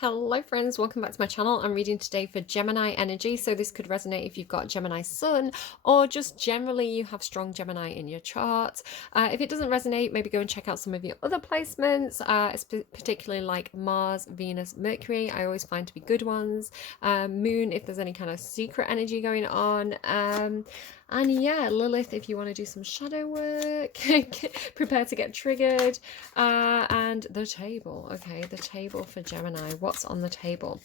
Hello friends, welcome back to my channel. I'm reading today for Gemini energy, so this could resonate if you've got Gemini sun or just generally you have strong Gemini in your chart. If it doesn't resonate, maybe go and check out some of your other placements, particularly like Mars, Venus, Mercury. I always find to be good ones. Moon, if there's any kind of secret energy going on. And yeah, Lilith, if you want to do some shadow work, prepare to get triggered. And the table. Okay, the table for Gemini. What's on the table?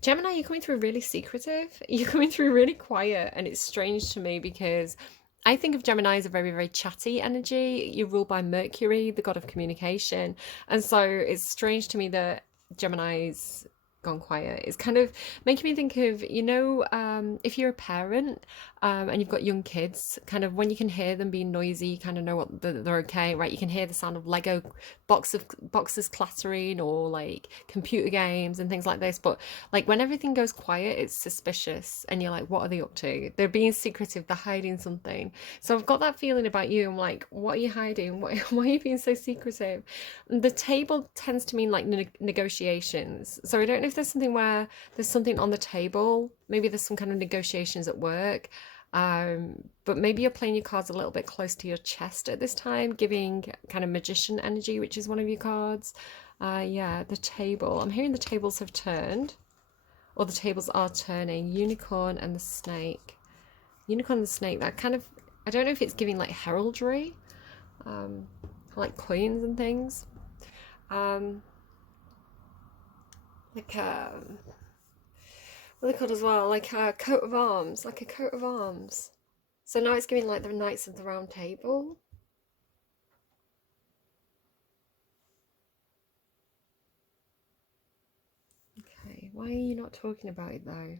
Gemini, you're coming through really secretive. You're coming through really quiet, and it's strange to me because I think of Gemini as a very, very chatty energy. You're ruled by Mercury, the god of communication. And so it's strange to me that Gemini's gone quiet. It's kind of making me think of, if you're a parent and you've got young kids, kind of when you can hear them being noisy, you kind of know they're okay, right? You can hear the sound of Lego boxes clattering or like computer games and things like this. But like when everything goes quiet, it's suspicious and you're like, what are they up to? They're being secretive, they're hiding something. So I've got that feeling about you. I'm like, what are you hiding? Why are you being so secretive? The table tends to mean like negotiations. So I don't know if there's something where there's something on the table. Maybe there's some kind of negotiations at work. But maybe you're playing your cards a little bit close to your chest at this time, giving kind of magician energy, which is one of your cards. Yeah, the table. I'm hearing the tables have turned, or the tables are turning. Unicorn and the snake. Unicorn and the snake, that kind of, I don't know if it's giving like heraldry, like coins and things. Like what are they called as well? Like a coat of arms, like a coat of arms. So now it's giving like the Knights of the Round Table. Okay, why are you not talking about it though?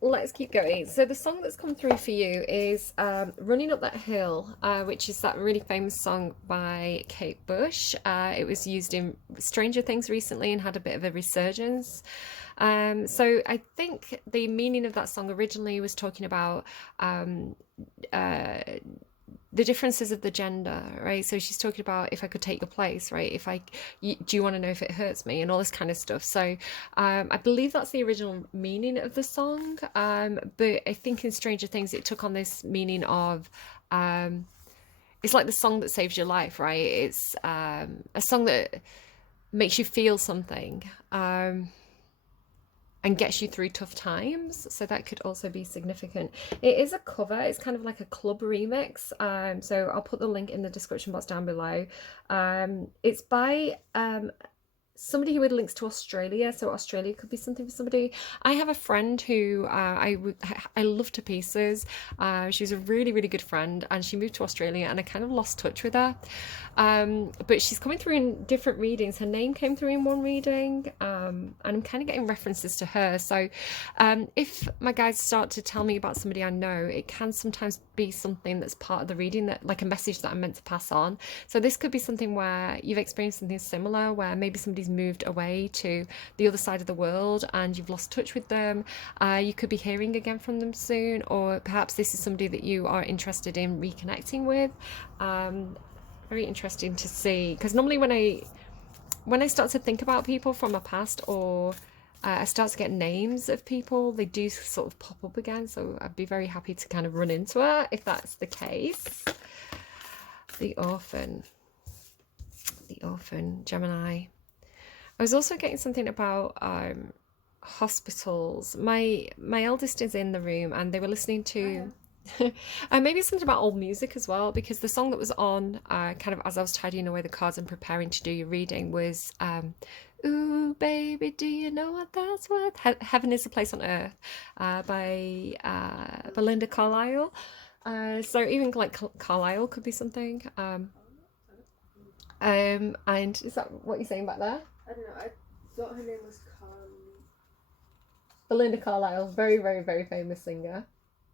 Let's keep going. So the song that's come through for you is Running Up That Hill, which is that really famous song by Kate Bush. It was used in Stranger Things recently and had a bit of a resurgence. So I think the meaning of that song originally was talking about the differences of the gender, right? So she's talking about if I could take your place, right? Do you want to know if it hurts me and all this kind of stuff. So I believe that's the original meaning of the song. But I think in Stranger Things it took on this meaning of it's like the song that saves your life, right? It's a song that makes you feel something. And gets you through tough times, so that could also be significant. It is a cover, it's kind of like a club remix, so I'll put the link in the description box down below. It's by somebody who had links to Australia, so Australia could be something for somebody. I have a friend who I love to pieces. She's a really, really good friend, and she moved to Australia, and I kind of lost touch with her. But she's coming through in different readings. Her name came through in one reading, and I'm kind of getting references to her. So if my guides start to tell me about somebody I know, it can sometimes be something that's part of the reading, that like a message that I'm meant to pass on. So this could be something where you've experienced something similar, where maybe somebody's moved away to the other side of the world and you've lost touch with them. You could be hearing again from them soon, or perhaps this is somebody that you are interested in reconnecting with. Very interesting to see, because normally when I start to think about people from my past, or I start to get names of people, they do sort of pop up again. So I'd be very happy to kind of run into her if that's the case. The Orphan, Gemini. I was also getting something about hospitals. My eldest is in the room, and they were listening to and maybe something about old music as well, because the song that was on kind of as I was tidying away the cards and preparing to do your reading was Ooh Baby, Do You Know What That's Worth? Heaven Is a Place on Earth by Belinda Carlisle. So even like Carlisle could be something. And is that what you're saying back there? I don't know, I thought her name was Belinda Carlisle, very, very, very famous singer.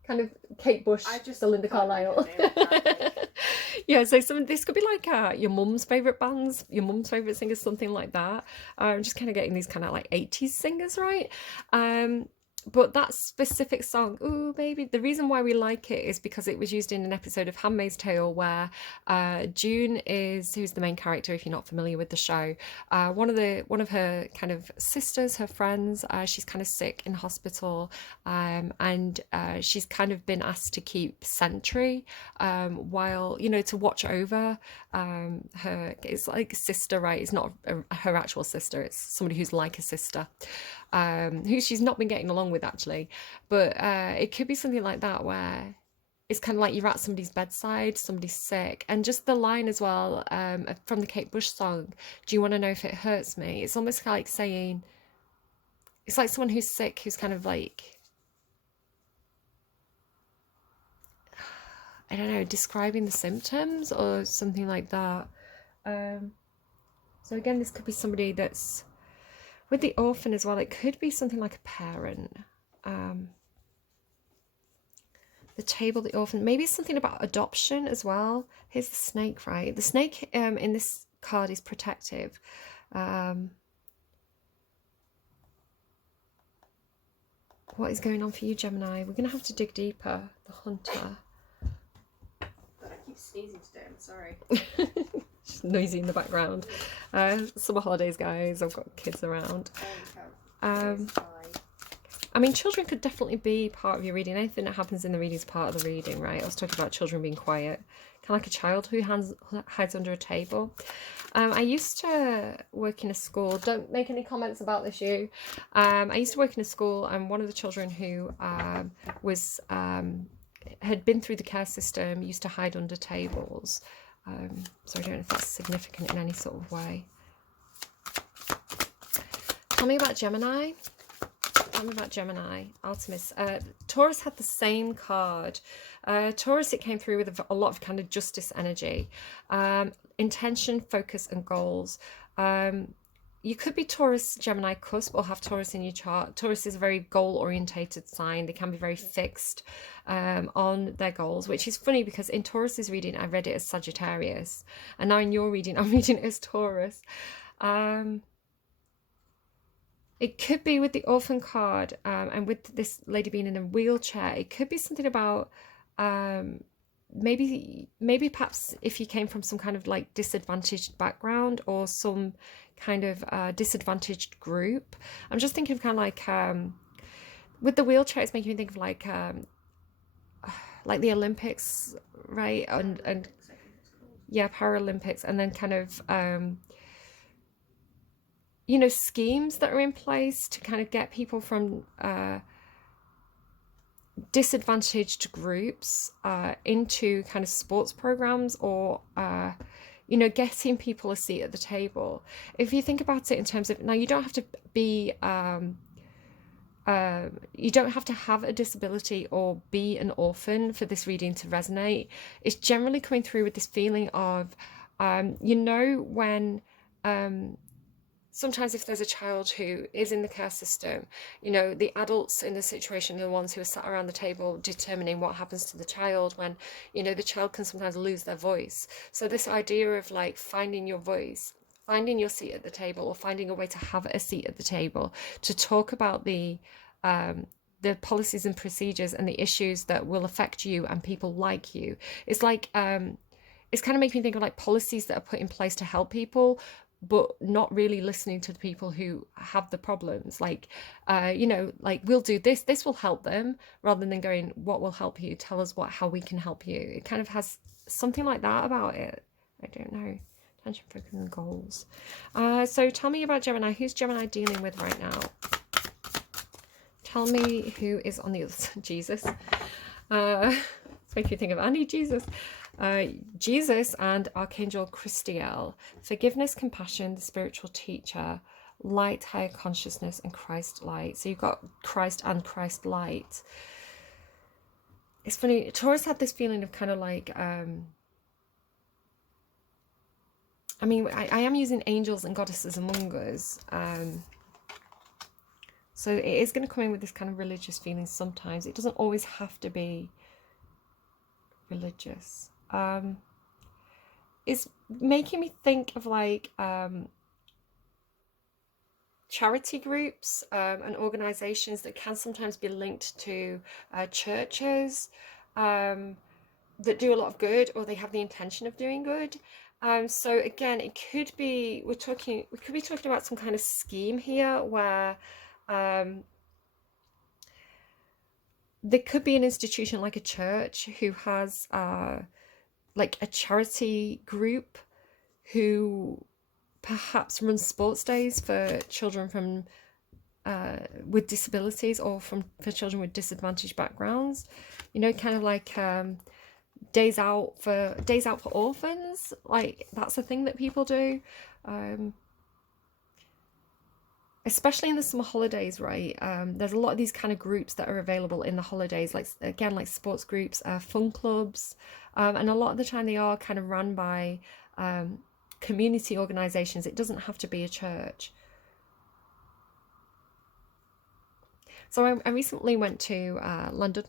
Kind of Kate Bush, Belinda Carlisle. Yeah, so this could be like your mum's favourite bands, your mum's favourite singers, something like that. I'm just kind of getting these kind of like 80s singers, right? but that specific song, "Ooh Baby," the reason why we like it is because it was used in an episode of Handmaid's Tale where June is, who's the main character if you're not familiar with the show, one of her kind of sisters, her friends, she's kind of sick in hospital, and she's kind of been asked to keep sentry, while, you know, to watch over her, it's like sister, right? It's not her actual sister, it's somebody who's like a sister, who she's not been getting along with actually. But it could be something like that where it's kind of like you're at somebody's bedside, somebody's sick, and just the line as well, from the Kate Bush song, "Do you want to know if it hurts me?" It's almost like saying, it's like someone who's sick, who's kind of like, I don't know, describing the symptoms or something like that. So again, this could be somebody that's with the orphan as well. It could be something like a parent. The table, the orphan, maybe something about adoption as well. Here's the snake, right? The snake in this card is protective. What is going on for you, Gemini? We're going to have to dig deeper. The hunter. God, I keep sneezing today, I'm sorry. Just noisy in the background. Summer holidays, guys. I've got kids around. I mean, children could definitely be part of your reading. Anything that happens in the reading is part of the reading, right? I was talking about children being quiet. Kind of like a child who hides under a table. I used to work in a school. Don't make any comments about this, you. I used to work in a school, and one of the children who had been through the care system used to hide under tables. So I don't know if that's significant in any sort of way. Tell me about Gemini. Tell me about Gemini, Artemis. Taurus had the same card. Taurus, it came through with a lot of kind of justice energy. Intention, focus, and goals. You could be Taurus, Gemini cusp, or have Taurus in your chart. Taurus is a very goal-orientated sign. They can be very fixed on their goals, which is funny because in Taurus's reading, I read it as Sagittarius. And now in your reading, I'm reading it as Taurus. It could be with the orphan card, and with this lady being in a wheelchair, it could be something about maybe perhaps if you came from some kind of like disadvantaged background or some kind of disadvantaged group. I'm just thinking of kind of like with the wheelchair, it's making me think of like the Olympics, right? And yeah, Paralympics, and then kind of you know, schemes that are in place to kind of get people from disadvantaged groups into kind of sports programs, or you know, getting people a seat at the table. If you think about it in terms of, now you don't have to be you don't have to have a disability or be an orphan for this reading to resonate. It's generally coming through with this feeling of you know, when sometimes if there's a child who is in the care system, you know, the adults in the situation are the ones who are sat around the table determining what happens to the child, when, you know, the child can sometimes lose their voice. So this idea of like finding your voice, finding your seat at the table, or finding a way to have a seat at the table to talk about the policies and procedures and the issues that will affect you and people like you. It's like it's kind of making me think of like policies that are put in place to help people, but not really listening to the people who have the problems. Like, you know, like, we'll do this will help them, rather than going, what will help you? Tell us how we can help you. It kind of has something like that about it. I don't know. Attention, focus, and goals. So tell me about Gemini. Who's Gemini dealing with right now? Tell me who is on the other side. Jesus. It's making me think of, I need Jesus. Jesus and Archangel Christiel. Forgiveness, compassion, the spiritual teacher, light, higher consciousness, and Christ light. So you've got Christ and Christ light. It's funny, Taurus had this feeling of kind of like I mean, I am using angels and goddesses among us, so it is going to come in with this kind of religious feeling sometimes. It doesn't always have to be religious. It's making me think of like charity groups and organizations that can sometimes be linked to churches that do a lot of good, or they have the intention of doing good. So again, it could be we could be talking about some kind of scheme here where there could be an institution like a church who has like a charity group who perhaps runs sports days for children from with disabilities, or for children with disadvantaged backgrounds. You know, kind of like days out for orphans. Like that's a thing that people do. Especially in the summer holidays, right? There's a lot of these kind of groups that are available in the holidays, like again, like sports groups, fun clubs, and a lot of the time they are kind of run by community organizations. It doesn't have to be a church. So I recently went to London,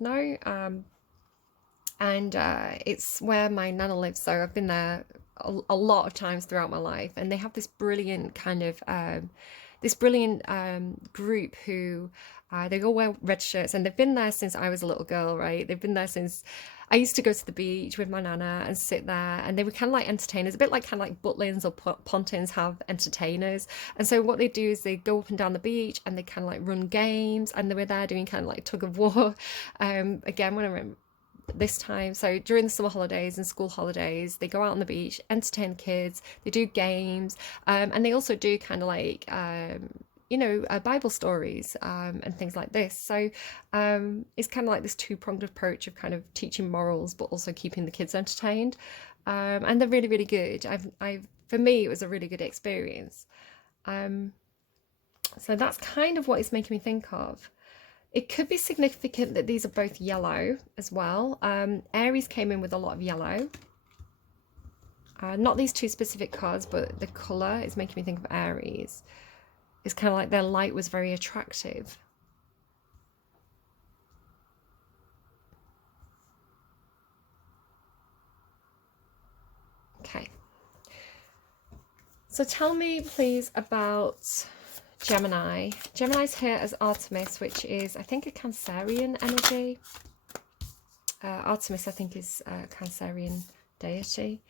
and it's where my nana lives. So I've been there a lot of times throughout my life, and they have this brilliant kind of group who they all wear red shirts, and they've been there since I was a little girl, right? They've been there since I used to go to the beach with my nana and sit there, and they were kind of like entertainers, a bit like kind of like Butlins or Pontins have entertainers. And so what they do is they go up and down the beach and they kind of like run games, and they were there doing kind of like tug of war. Again, when I remember this time, so during the summer holidays and school holidays, they go out on the beach, entertain kids, they do games, and they also do kind of like Bible stories and things like this. So it's kind of like this two-pronged approach of kind of teaching morals but also keeping the kids entertained, and they're really, really good. For me, it was a really good experience. So that's kind of what it's making me think of. It could be significant that these are both yellow as well. Aries came in with a lot of yellow. Not these two specific cards, but the colour is making me think of Aries. It's kind of like their light was very attractive. Okay. So tell me, please, about Gemini. Gemini's here as Artemis, which is, I think, a Cancerian energy. Artemis, I think, is a Cancerian deity.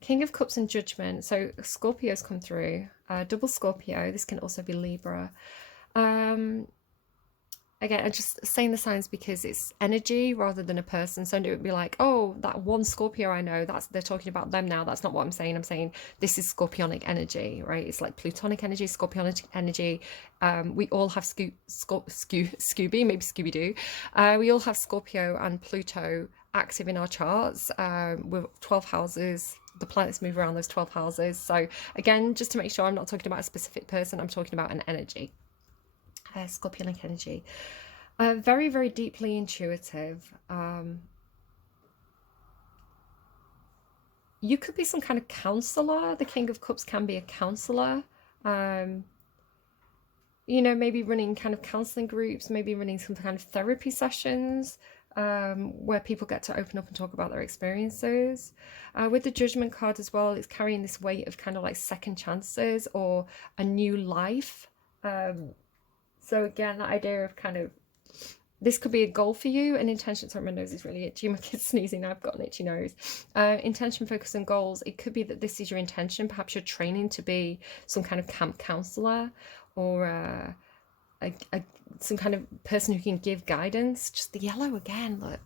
King of Cups and Judgment. So Scorpio's come through. Double Scorpio. This can also be Libra. Again, I'm just saying the signs because it's energy rather than a person. So it would be like, oh, that one Scorpio I know, they're talking about them now. That's not what I'm saying. I'm saying this is scorpionic energy, right? It's like plutonic energy, scorpionic energy. We all have Scooby, maybe Scooby-Doo. We all have Scorpio and Pluto active in our charts with 12 houses. The planets move around those 12 houses. So again, just to make sure I'm not talking about a specific person, I'm talking about an energy. Scorpionic energy. Very, very deeply intuitive. You could be some kind of counselor. The King of Cups can be a counselor. Maybe running kind of counseling groups, maybe running some kind of therapy sessions where people get to open up and talk about their experiences. With the Judgment card as well, it's carrying this weight of kind of like second chances or a new life. So again, that idea of kind of, this could be a goal for you, an intention. Sorry, my nose is really itchy. My kid's sneezing. I've got an itchy nose. Intention, focus, and goals. It could be that this is your intention. Perhaps you're training to be some kind of camp counselor, or some kind of person who can give guidance. Just the yellow again, look.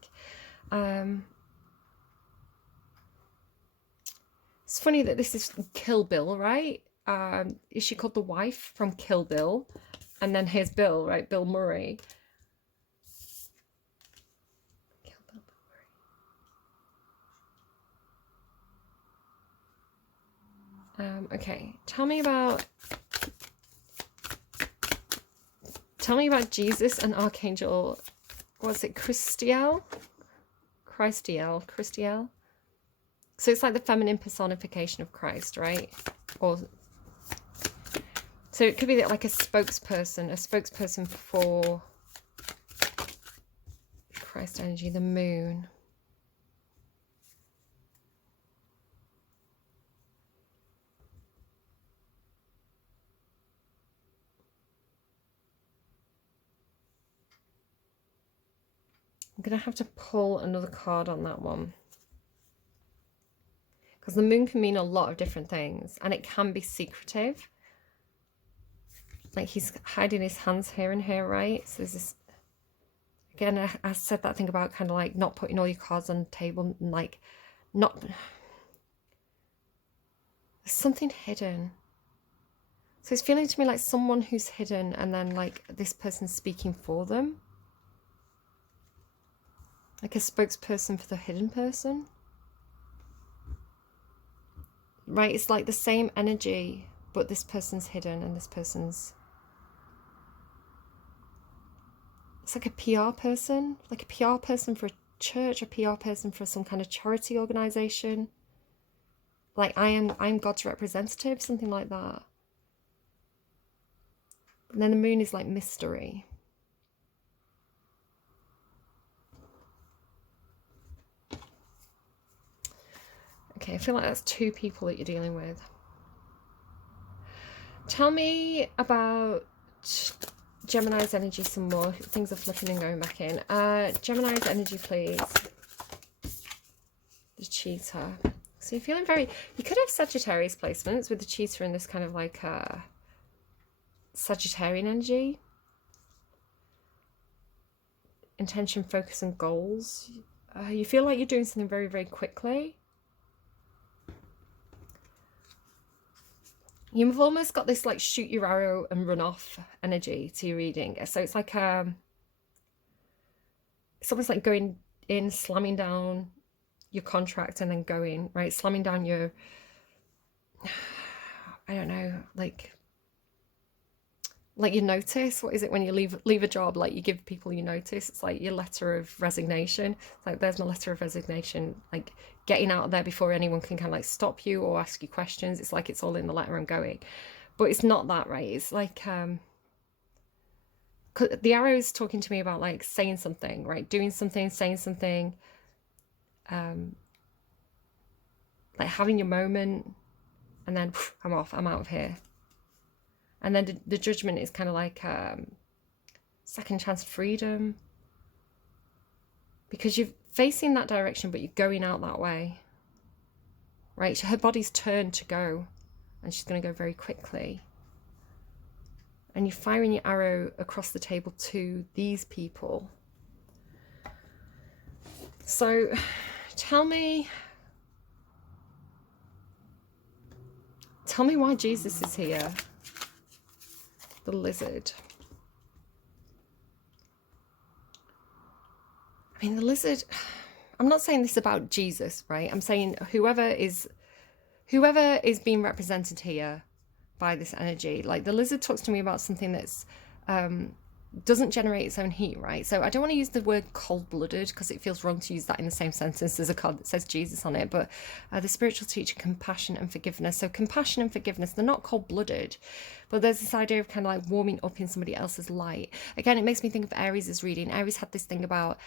It's funny that this is Kill Bill, right? Is she called the wife from Kill Bill? And then here's Bill, right? Bill Murray. Kill Bill Murray. Okay, tell me about Jesus and Archangel. Was it Christiel? So it's like the feminine personification of Christ, right? Or so it could be like a spokesperson for Christ energy, the moon. I'm going to have to pull another card on that one. Because the moon can mean a lot of different things. And it can be secretive. Like he's hiding his hands here and here, right? So there's this... Again, I said that thing about kind of like not putting all your cards on the table. And like not... There's something hidden. So it's feeling to me like someone who's hidden and then like this person's speaking for them. Like a spokesperson for the hidden person. Right, it's like the same energy, but this person's hidden and this person's... It's like a PR person. Like a PR person for a church, a PR person for some kind of charity organisation. Like I'm God's representative, something like that. And then the moon is like mystery. Okay, I feel like that's two people that you're dealing with. Tell me about Gemini's energy some more. Things are flipping and going back in. Gemini's energy, please. The cheetah. So you're feeling very... You could have Sagittarius placements with the cheetah in this kind of like Sagittarian energy. Intention, focus and goals. You feel like you're doing something very, very quickly. You've almost got this like shoot your arrow and run off energy to your reading. So it's like it's almost like going in, slamming down your contract and then going, right? Slamming down your, I don't know, like your notice. What is it when you leave a job? Like you give people your notice. It's like your letter of resignation. It's like, there's my letter of resignation. Like getting out of there before anyone can kind of like stop you or ask you questions. It's like it's all in the letter, I'm going. But it's not that, right? It's like the arrow is talking to me about like saying something, right? Doing something, saying something, like having your moment, and then I'm off, I'm out of here. And then the judgment is kind of like second chance freedom. Because you're facing that direction, but you're going out that way. Right? So her body's turned to go. And she's going to go very quickly. And you're firing your arrow across the table to these people. So tell me why Jesus is here. The lizard. I mean, the lizard, I'm not saying this about Jesus, right? I'm saying whoever is being represented here by this energy. Like the lizard talks to me about something that's doesn't generate its own heat, right? So I don't want to use the word cold-blooded because it feels wrong to use that in the same sentence as a card that says Jesus on it. But the spiritual teacher, compassion and forgiveness. So compassion and forgiveness, they're not cold-blooded, but there's this idea of kind of like warming up in somebody else's light. Again, it makes me think of Aries' reading. Aries had this thing about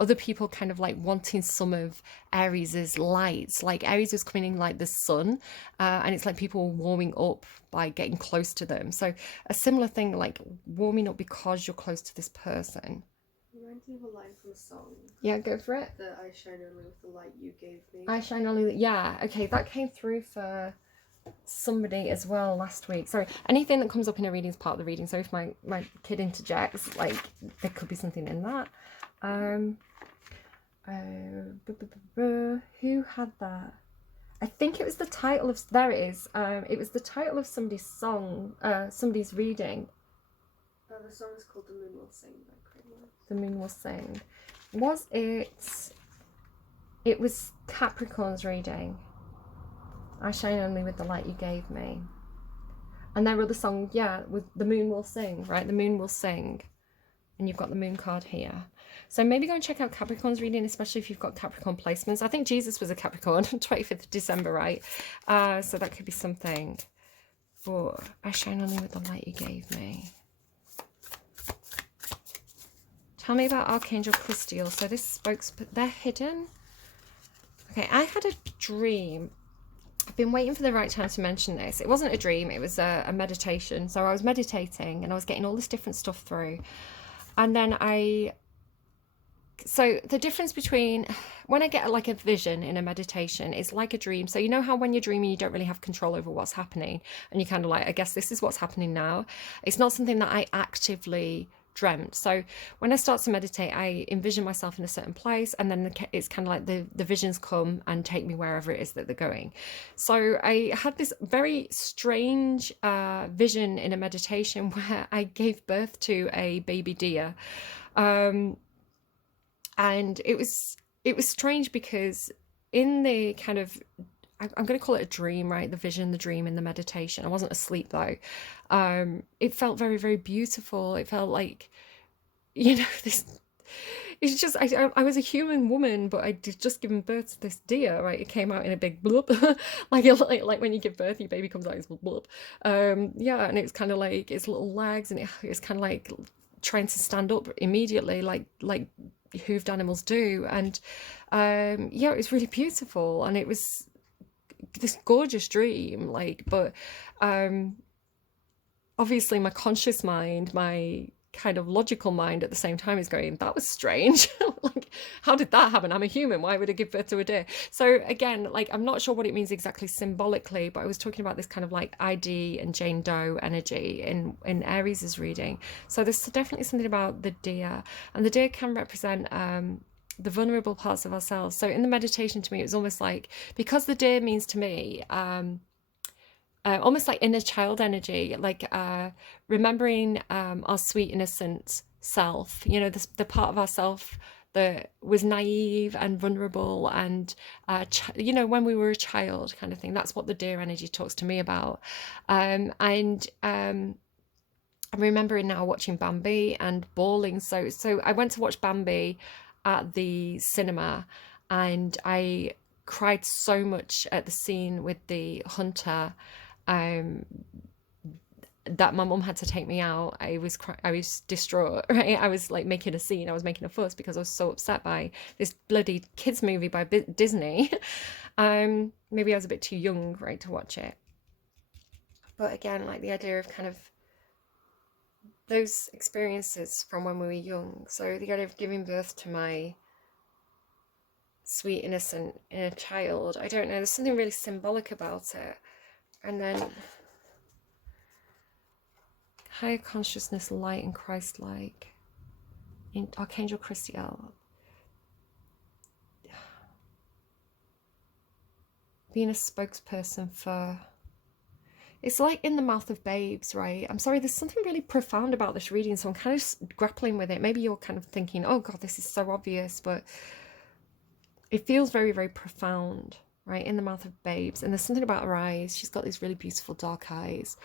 other people kind of like wanting some of Aries' lights. Like Aries was coming in like the sun, and it's like people warming up by getting close to them. So a similar thing, like warming up because you're close to this person. Reminds me of a line from a song. Yeah, go for it. That I shine only with the light you gave me. I shine only, yeah, okay, that came through for somebody as well last week. Sorry, anything that comes up in a reading is part of the reading, so if my kid interjects, like there could be something in that. Who had that? I think it was the title of, there it is. It was the title of somebody's song, somebody's reading. The song is called The Moon Will Sing by Reigan. The Moon Will Sing. Was it? It was Capricorn's reading. I shine only with the light you gave me. And their other song, yeah, with The Moon Will Sing, right? The Moon Will Sing. And you've got the moon card here. So maybe go and check out Capricorn's reading, especially if you've got Capricorn placements. I think Jesus was a Capricorn, 25th of December, right? So that could be something. But I shine only with the light you gave me. Tell me about Archangel Christiel. So this they're hidden. Okay, I had a dream. I've been waiting for the right time to mention this. It wasn't a dream, it was a meditation. So I was meditating and I was getting all this different stuff through. And then I So the difference between when I get like a vision in a meditation, it's like a dream. So you know how when you're dreaming, you don't really have control over what's happening, and you kind of like, I guess this is what's happening now. It's not something that I actively dreamt. So when I start to meditate, I envision myself in a certain place, and then it's kind of like the visions come and take me wherever it is that they're going. So I had this very strange vision in a meditation where I gave birth to a baby deer. Um, and it was strange because in the kind of, I'm going to call it a dream, right? The vision, the dream, and the meditation. I wasn't asleep though. It felt very, very beautiful. It felt like, this. It's just I was a human woman, but I did just given birth to this deer, right? It came out in a big blub, like when you give birth, your baby comes out as blub. Yeah, and it's kind of like its little legs, and it's kind of like trying to stand up immediately, like hooved animals do. And yeah, it was really beautiful, and it was this gorgeous dream, like, but obviously my conscious mind, my kind of logical mind at the same time is going, that was strange. Like, how did that happen? I'm a human, why would I give birth to a deer? So again, like, I'm not sure what it means exactly symbolically, but I was talking about this kind of like ID and Jane Doe energy in Aries' reading. So there's definitely something about the deer, and the deer can represent the vulnerable parts of ourselves. So in the meditation, to me, it was almost like, because the deer means to me almost like inner child energy, like remembering our sweet innocent self, the part of ourself that was naive and vulnerable, and when we were a child, kind of thing. That's what the deer energy talks to me about. And I'm remembering now watching Bambi and bawling. So I went to watch Bambi at the cinema, and I cried so much at the scene with the hunter, um, that my mum had to take me out. I was distraught, right? I was like making a scene. I was making a fuss because I was so upset by this bloody kids movie by Disney. Maybe I was a bit too young, right, to watch it. But again, like the idea of kind of those experiences from when we were young. So the idea of giving birth to my sweet innocent inner child, I don't know, there's something really symbolic about it. And then higher consciousness, light, and Christ-like in Archangel Christiel, being a spokesperson for, it's like in the mouth of babes, right? I'm sorry, there's something really profound about this reading, so I'm kind of just grappling with it. Maybe you're kind of thinking, oh god, this is so obvious, but it feels very, very profound, right? In the mouth of babes. And there's something about her eyes. She's got these really beautiful dark eyes.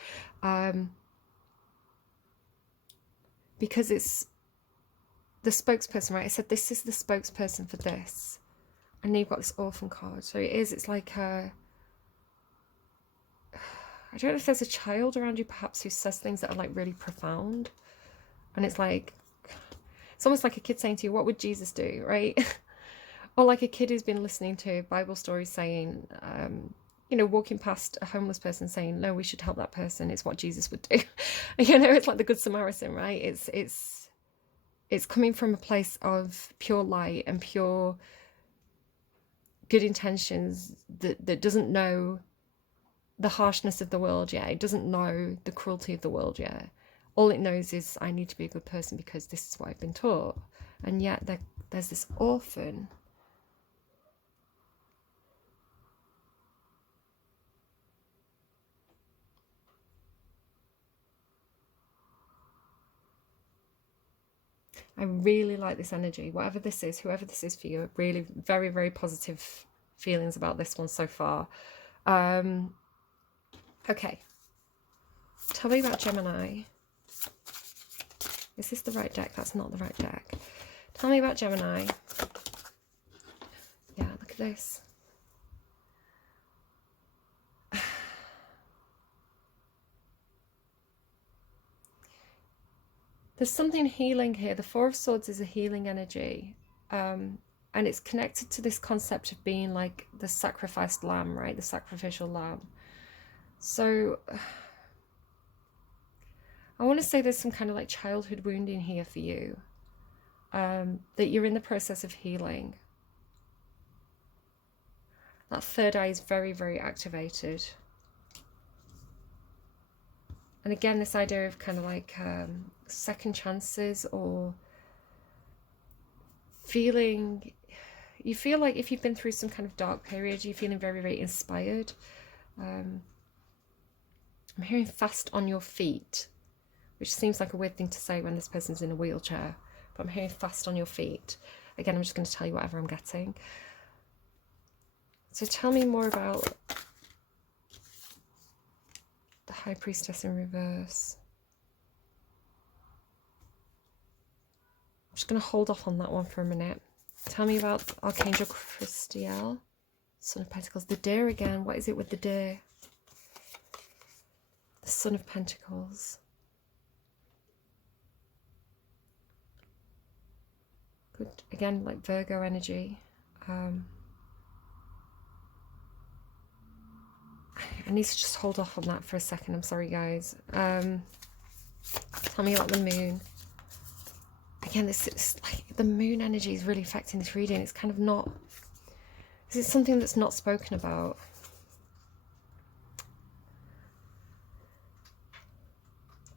Because it's the spokesperson, right? I said, this is the spokesperson for this. And then you've got this orphan card. So it's like a, I don't know if there's a child around you perhaps who says things that are like really profound. And it's like, it's almost like a kid saying to you, what would Jesus do, right? Or like a kid who's been listening to Bible stories saying, walking past a homeless person saying, no, we should help that person. It's what Jesus would do. It's like the Good Samaritan, right? It's coming from a place of pure light and pure good intentions that doesn't know the harshness of the world yet. It doesn't know the cruelty of the world yet. All it knows is, I need to be a good person because this is what I've been taught. And yet there's this orphan. I really like this energy. Whatever this is, whoever this is for you, really very, very positive feelings about this one so far. Okay. Tell me about Gemini. Is this the right deck? That's not the right deck. Tell me about Gemini. Yeah, look at this. There's something healing here. The Four of Swords is a healing energy. And it's connected to this concept of being like the sacrificed lamb, right? The sacrificial lamb. So I want to say there's some kind of like childhood wounding here for you. that you're in the process of healing. That third eye is very, very activated. And again, this idea of kind of like second chances, or feeling, you feel like if you've been through some kind of dark period, you're feeling very, very inspired. I'm hearing fast on your feet, which seems like a weird thing to say when this person's in a wheelchair, but I'm hearing fast on your feet. Again, I'm just going to tell you whatever I'm getting. So tell me more about the High Priestess in reverse. I'm just going to hold off on that one for a minute. Tell me about Archangel Christiel, Son of Pentacles. The deer again. What is it with the deer? The Son of Pentacles. Good. Again, like Virgo energy. I need to just hold off on that for a second. I'm sorry, guys. Tell me about the moon. Again, this is like the moon energy is really affecting this reading. It's kind of not. Is it something that's not spoken about?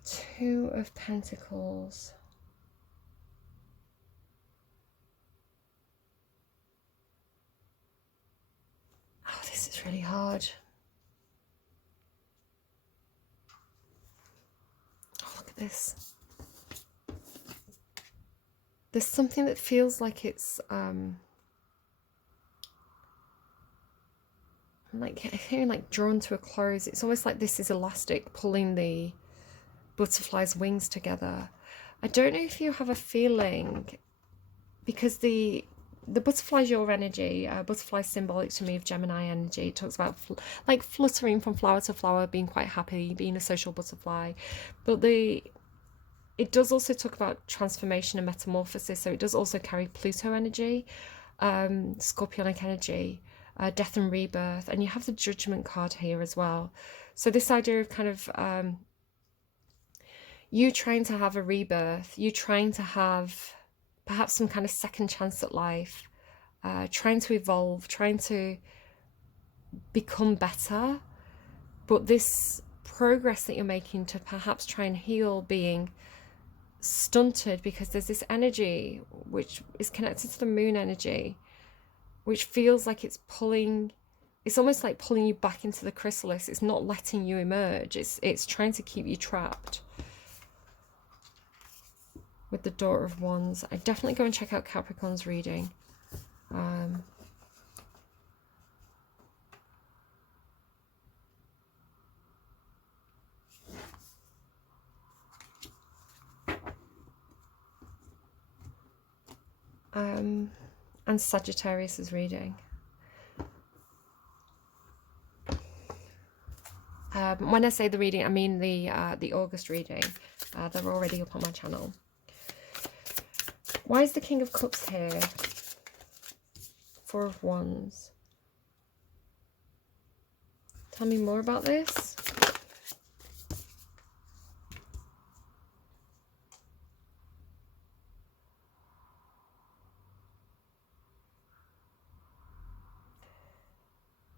Two of Pentacles. Oh, this is really hard. Oh, look at this. There's something that feels like it's I'm like hearing like drawn to a close. It's almost like this is elastic pulling the butterfly's wings together. I don't know if you have a feeling, because the butterfly is your energy. Butterfly is symbolic to me of Gemini energy. It talks about like fluttering from flower to flower, being quite happy, being a social butterfly. But it does also talk about transformation and metamorphosis. So it does also carry Pluto energy, Scorpionic energy, death and rebirth. And you have the Judgment card here as well. So this idea of kind of you trying to have a rebirth, you trying to have perhaps some kind of second chance at life, trying to evolve, trying to become better. But this progress that you're making to perhaps try and heal being stunted because there's this energy which is connected to the moon energy, which feels like it's pulling, it's almost like pulling you back into the chrysalis. It's not letting you emerge. It's trying to keep you trapped. With the Daughter of Wands, I definitely go and check out Capricorn's reading. And Sagittarius's reading. When I say the reading, I mean the August reading. They're already up on my channel. Why is the King of Cups here? Four of Wands. Tell me more about this.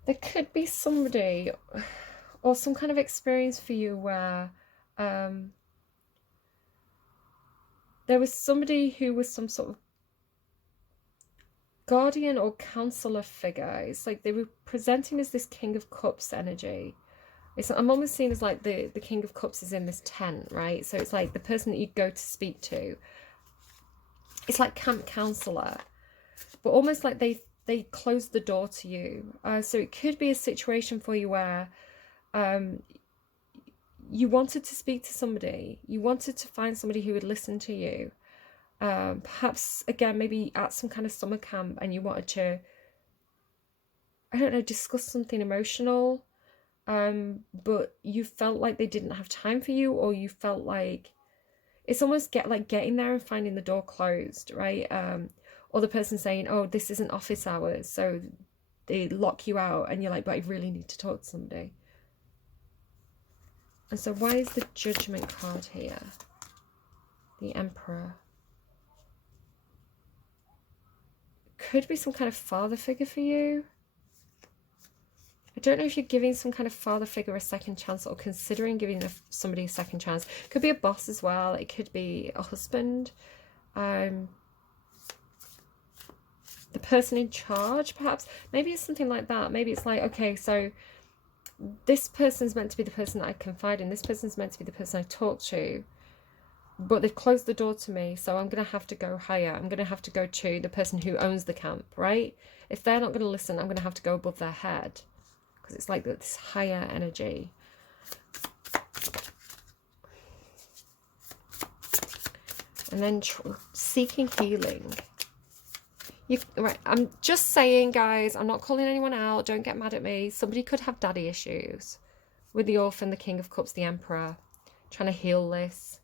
There could be somebody or some kind of experience for you where there was somebody who was some sort of guardian or counselor figure. It's like they were presenting as this King of Cups energy. I'm almost seeing as like the King of Cups is in this tent, right? So it's like the person that you go to speak to. It's like camp counselor, but almost like they closed the door to you. So it could be a situation for you where you wanted to speak to somebody. You wanted to find somebody who would listen to you. Perhaps, again, maybe at some kind of summer camp and you wanted to, I don't know, discuss something emotional. But you felt like they didn't have time for you, or you felt like it's almost getting there and finding the door closed, right? Or the person saying, oh, this isn't office hours, so they lock you out and you're like, but I really need to talk to somebody. And so why is the Judgment card here? The Emperor. could be some kind of father figure for you. I don't know if you're giving some kind of father figure a second chance or considering giving somebody a second chance. Could be a boss as well. It could be a husband. The person in charge, perhaps. Maybe it's something like that. Maybe it's like, okay, so this person's meant to be the person that I confide in. This person's meant to be the person I talk to. But they've closed the door to me, so I'm going to have to go higher. I'm going to have to go to the person who owns the camp, right? If they're not going to listen, I'm going to have to go above their head. Because it's like this higher energy. And then seeking healing. Right, I'm just saying, guys, I'm not calling anyone out. Don't get mad at me. Somebody could have daddy issues with the orphan, the King of Cups, the Emperor, trying to heal this.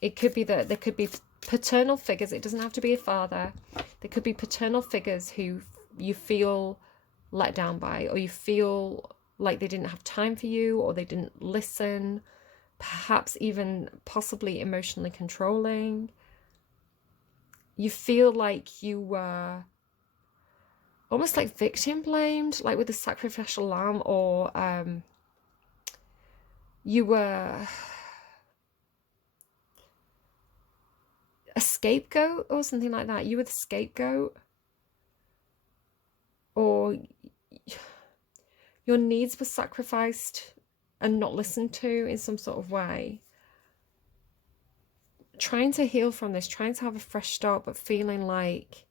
It could be that there could be paternal figures. It doesn't have to be a father. There could be paternal figures who you feel let down by, or you feel like they didn't have time for you, or they didn't listen, perhaps even possibly emotionally controlling. You feel like you were almost like victim blamed, like with the sacrificial lamb, or you were a scapegoat or something like that. You were the scapegoat, or your needs were sacrificed and not listened to in some sort of way. Trying to heal from this, trying to have a fresh start, but feeling like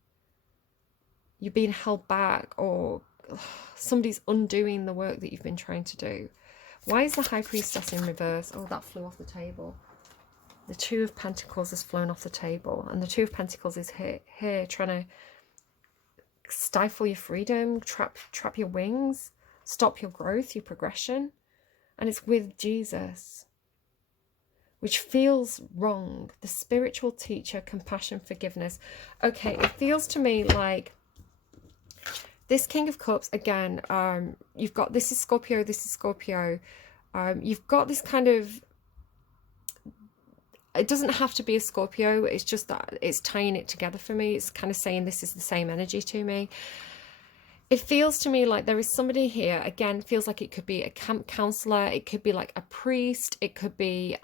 you're being held back, or somebody's undoing the work that you've been trying to do. Why is the High Priestess in reverse? Oh, that flew off the table. The Two of Pentacles has flown off the table, and the Two of Pentacles is here trying to stifle your freedom, trap your wings, stop your growth, your progression. And it's with Jesus, which feels wrong. The spiritual teacher, compassion, forgiveness. Okay, it feels to me like this King of Cups, again, you've got, this is Scorpio, you've got this kind of, it doesn't have to be a Scorpio, it's just that it's tying it together for me. It's kind of saying this is the same energy to me. It feels to me like there is somebody here, again, feels like it could be a camp counselor, it could be like a priest, it could be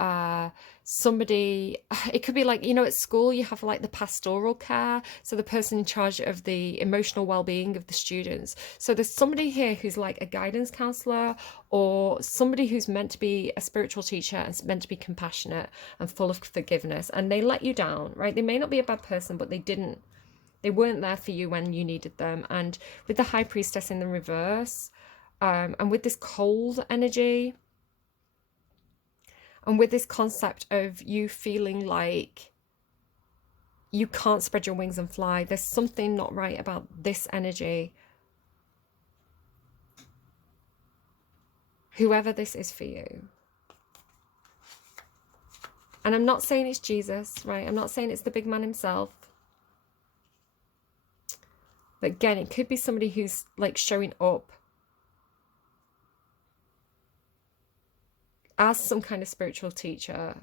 somebody, it could be like, you know, at school you have like the pastoral care, so the person in charge of the emotional well-being of the students. So there's somebody here who's like a guidance counselor, or somebody who's meant to be a spiritual teacher and meant to be compassionate and full of forgiveness, and they let you down, right? They may not be a bad person, but they weren't there for you when you needed them. And with the High Priestess in the reverse, and with this cold energy, and with this concept of you feeling like you can't spread your wings and fly, there's something not right about this energy. Whoever this is for you. And I'm not saying it's Jesus, right? I'm not saying it's the big man himself. But again, it could be somebody who's like showing up as some kind of spiritual teacher,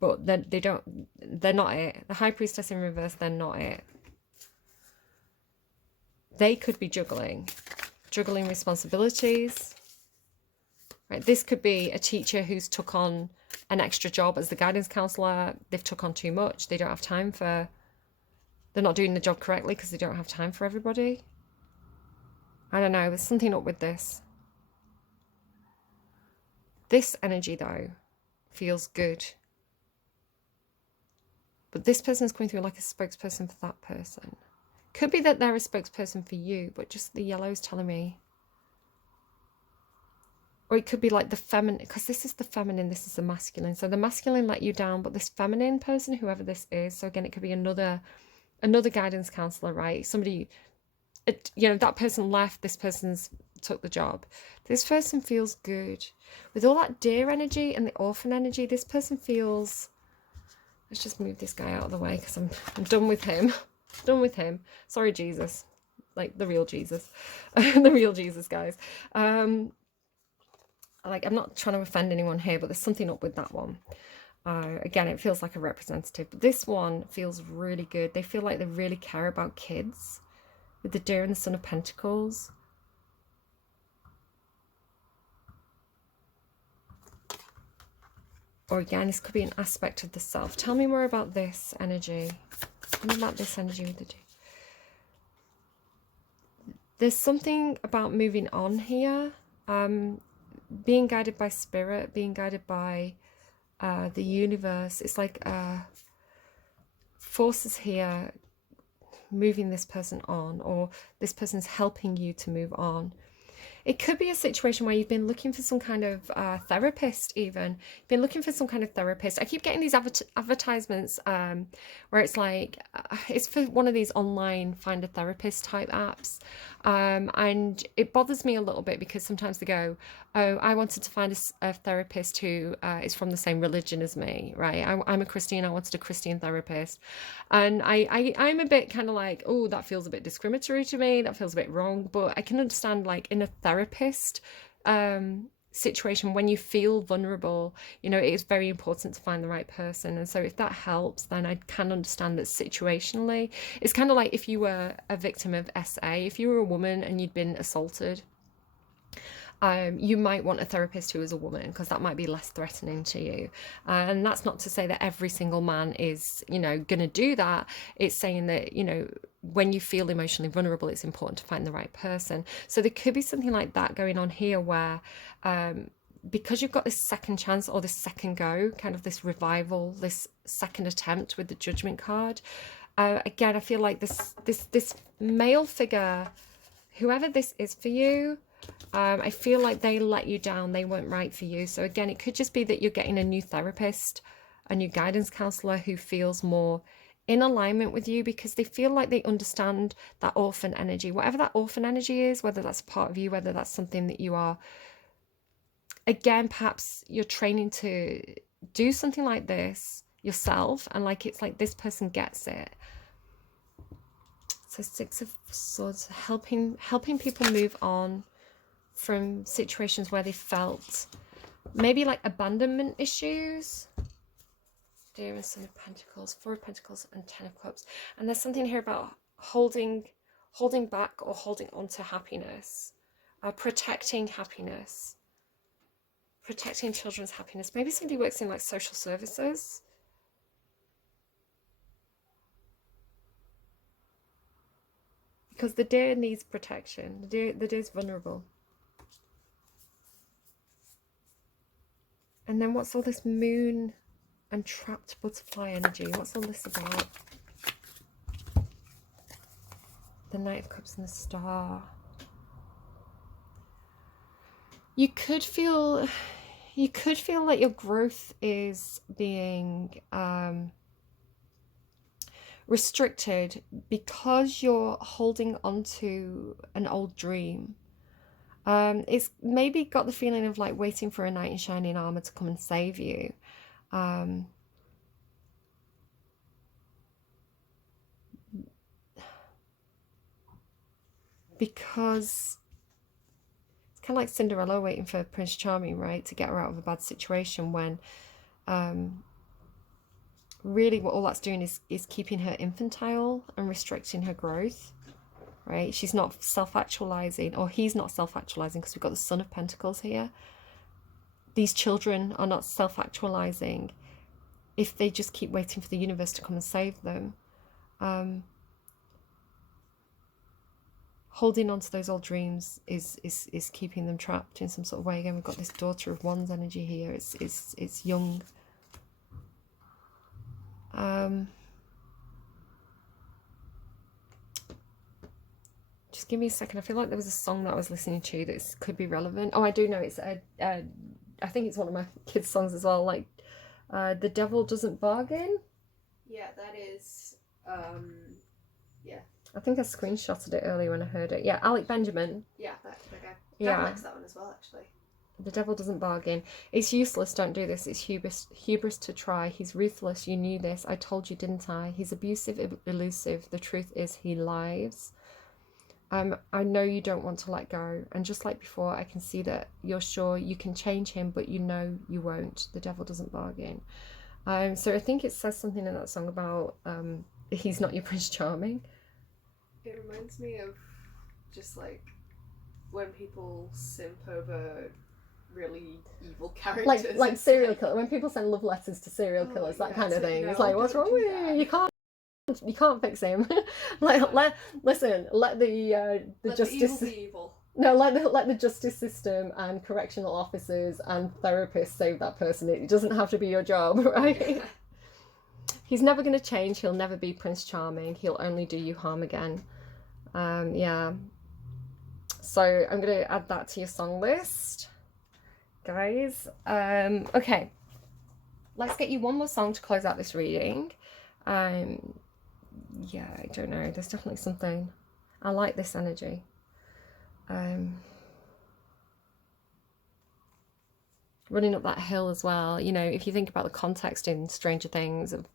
but then they're not it. The High Priestess in reverse, they're not it. They could be juggling responsibilities, right? This could be a teacher who's took on an extra job as the guidance counselor. They've took on too much. They don't have time for, they're not doing the job correctly because they don't have time for everybody. I don't know, there's something up with this. This energy, though, feels good. But this person's coming through like a spokesperson for that person. Could be that they're a spokesperson for you, but just the yellow's telling me. Or it could be like the feminine, because this is the feminine, this is the masculine. So the masculine let you down, but this feminine person, whoever this is, so again, it could be another guidance counselor, right? Somebody, you know, that person left, this person's took the job. This person feels good. With all that deer energy and the orphan energy, this person feels, let's just move this guy out of the way because I'm done with him. Done with him. Sorry, Jesus. Like the real Jesus. The real Jesus, guys. Like, I'm not trying to offend anyone here, but there's something up with that one. Again, it feels like a representative, but this one feels really good. They feel like they really care about kids with the Deer and the Son of Pentacles. Or again, this could be an aspect of the self. Tell me more about this energy. Tell me about this energy with the Deer. There's something about moving on here. Being guided by spirit, being guided by the universe. It's like forces here moving this person on, or this person's helping you to move on. It could be a situation where you've been looking for some kind of therapist, even. You've been looking for some kind of therapist. I keep getting these advertisements where it's like, it's for one of these online find a therapist type apps. And it bothers me a little bit because sometimes they go, oh, I wanted to find a therapist who is from the same religion as me, right? I'm a Christian, I wanted a Christian therapist. And I'm a bit kind of like, oh, that feels a bit discriminatory to me, that feels a bit wrong. But I can understand, like, in a therapist situation, when you feel vulnerable, you know, it is very important to find the right person. And so if that helps, then I can understand that situationally. It's kind of like if you were a victim of SA, if you were a woman and you'd been assaulted, you might want a therapist who is a woman, because that might be less threatening to you. And that's not to say that every single man is, you know, going to do that. It's saying that, you know, when you feel emotionally vulnerable, it's important to find the right person. So there could be something like that going on here where, because you've got this second chance or this second go, kind of this revival, this second attempt with the Judgment card. Again, I feel like this male figure, whoever this is for you, I feel like they let you down. They weren't right for you. So again, it could just be that you're getting a new therapist, a new guidance counselor who feels more in alignment with you, because they feel like they understand that orphan energy, whatever that orphan energy is, whether that's a part of you, whether that's something that you are. Again, perhaps you're training to do something like this yourself, and like it's like this person gets it. So Six of Swords, helping people move on from situations where they felt maybe like abandonment issues. Deer and Son of Pentacles, Four of Pentacles, and Ten of Cups. And there's something here about holding back or holding on to happiness, protecting happiness, protecting children's happiness. Maybe somebody works in like social services. Because the deer needs protection. The deer's vulnerable. And then what's all this moon and trapped butterfly energy? What's all this about? The Knight of Cups and the Star. You could feel like your growth is being restricted because you're holding on to an old dream. It's maybe got the feeling of like waiting for a knight in shining armor to come and save you. Because it's kind of like Cinderella waiting for Prince Charming, right, to get her out of a bad situation, when really what all that's doing is keeping her infantile and restricting her growth. Right, she's not self-actualizing, or he's not self-actualizing, because we've got the Son of Pentacles here. These children are not self-actualizing if they just keep waiting for the universe to come and save them. Holding on to those old dreams is keeping them trapped in some sort of way. Again, we've got this Daughter of Wands energy here. It's young. Just give me a second. I feel like there was a song that I was listening to that could be relevant. Oh, I do know. It's I think it's one of my kids' songs as well. Like, The Devil Doesn't Bargain. Yeah, that is. Yeah. I think I screenshotted it earlier when I heard it. Yeah, Alec Benjamin. Yeah, that guy. Yeah. Dad likes that one as well, actually. The devil doesn't bargain. It's useless, don't do this. It's hubris to try. He's ruthless, you knew this. I told you, didn't I? He's abusive, elusive. The truth is he lies. I know you don't want to let go. And just like before, I can see that you're sure you can change him, but you know you won't. The devil doesn't bargain. So I think it says something in that song about he's not your Prince Charming. It reminds me of just like when people simp over really evil characters. Like serial killer. When people send love letters to serial killers, that kind of thing. It's like, what's wrong with you? You can't fix him. Listen. Let the justice. The evil be evil. No, let the justice system and correctional officers and therapists save that person. It doesn't have to be your job, right? He's never going to change. He'll never be Prince Charming. He'll only do you harm again. Yeah. So I'm going to add that to your song list, guys. Okay. Let's get you one more song to close out this reading. Yeah, I don't know. There's definitely something. I like this energy. Running up that hill as well. You know, if you think about the context in Stranger Things of,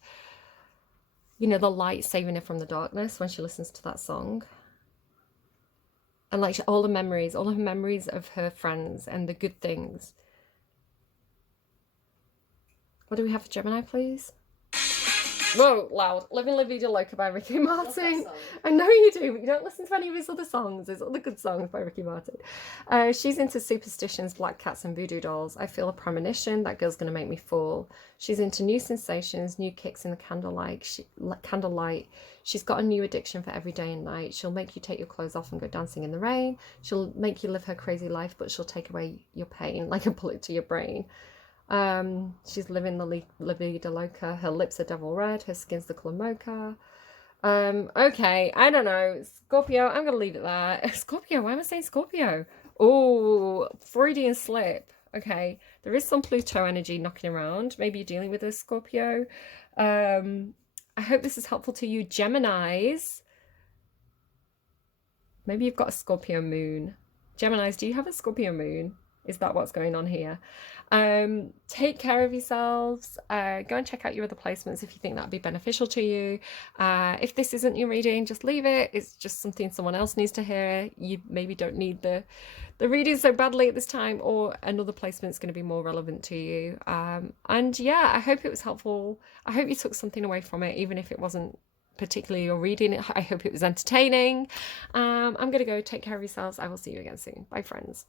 you know, the light saving her from the darkness when she listens to that song. And like all her memories of her friends and the good things. What do we have for Gemini, please? Whoa, loud. Living La Vida Loca by Ricky Martin. I know you do, but you don't listen to any of his other songs. There's other good songs by Ricky Martin. She's into superstitions, black cats and voodoo dolls. I feel a premonition. That girl's going to make me fall. She's into new sensations, new kicks in the candlelight. She's got a new addiction for every day and night. She'll make you take your clothes off and go dancing in the rain. She'll make you live her crazy life, but she'll take away your pain like a bullet to your brain. She's living La Vida Loca. Her lips are devil red. Her skin's the colour mocha. Okay, I don't know. Scorpio, I'm going to leave it there. Scorpio, why am I saying Scorpio? Oh, Freudian slip. Okay, there is some Pluto energy knocking around. Maybe you're dealing with a Scorpio. I hope this is helpful to you, Geminis. Maybe you've got a Scorpio moon. Geminis, do you have a Scorpio moon? Is that what's going on here? Take care of yourselves. Go and check out your other placements if you think that'd be beneficial to you. If this isn't your reading, just leave it. It's just something someone else needs to hear. You maybe don't need the reading so badly at this time, or another placement's going to be more relevant to you. And yeah, I hope it was helpful. I hope you took something away from it, even if it wasn't particularly your reading. I hope it was entertaining. I'm going to go. Take care of yourselves. I will see you again soon. Bye, friends.